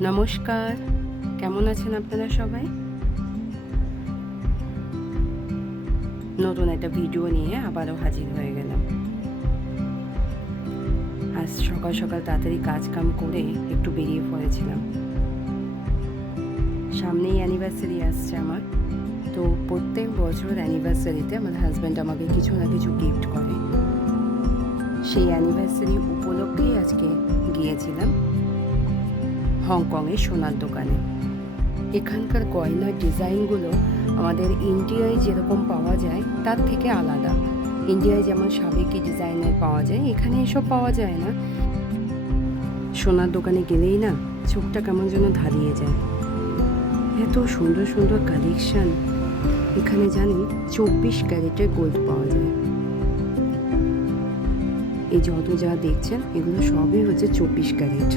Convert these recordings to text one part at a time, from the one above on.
নমস্কার, কেমন আছেন আপনারা সবাই? নতুন একটা ভিডিও নিয়ে আবারও হাজির হয়ে গেলাম। আজ সকাল সকাল তাড়াতাড়ি কাজ কাম করে একটু বেরিয়ে পড়েছিলাম। সামনেই অ্যানিভার্সারি আসছে আমার, তো প্রত্যেক বছর অ্যানিভার্সারিতে আমার হাজব্যান্ড আমাকে কিছু না কিছু গিফট করে। সেই অ্যানিভার্সারি উপলক্ষেই আজকে গিয়েছিলাম হংকংয়ের সোনার দোকানে। এখানকার গয়নার ডিজাইনগুলো আমাদের ইন্ডিয়ায় যেরকম পাওয়া যায় তার থেকে আলাদা। ইন্ডিয়ায় যেমন সাবেকি ডিজাইনের পাওয়া যায়, এখানে এসব পাওয়া যায় না। সোনার দোকানে গেলেই না চোখটা কেমন যেন ধারিয়ে যায়, এত সুন্দর সুন্দর কালেকশন। এখানে জানেন 24 ক্যারেটের গোল্ড পাওয়া যায়। এই যত যা দেখছেন এগুলো সবই হচ্ছে 24 ক্যারেট।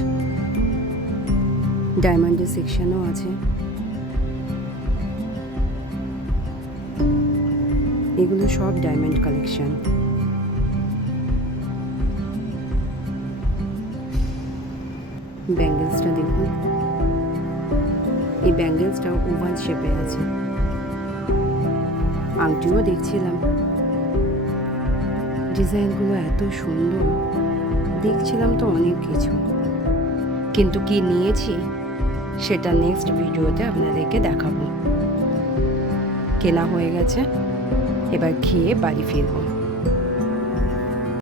ডায়মন্ডের সেকশনও আছে। এগুলো সব ডায়মন্ড কালেকশন। ব্যাঙ্গেলসটা দেখুন, এই ব্যাঙ্গেলসটা ওভাল শেপে আছে। আংটিও দেখছিলাম, ডিজাইনগুলো এত সুন্দর, দেখছিলাম তো অনেক কিছু, কিন্তু কি নিয়েছি সেটা নেক্সট ভিডিওতে আপনাদেরকে দেখাবো। কেনা হয়ে গেছে, এবার খেয়ে বাড়ি ফিরবো।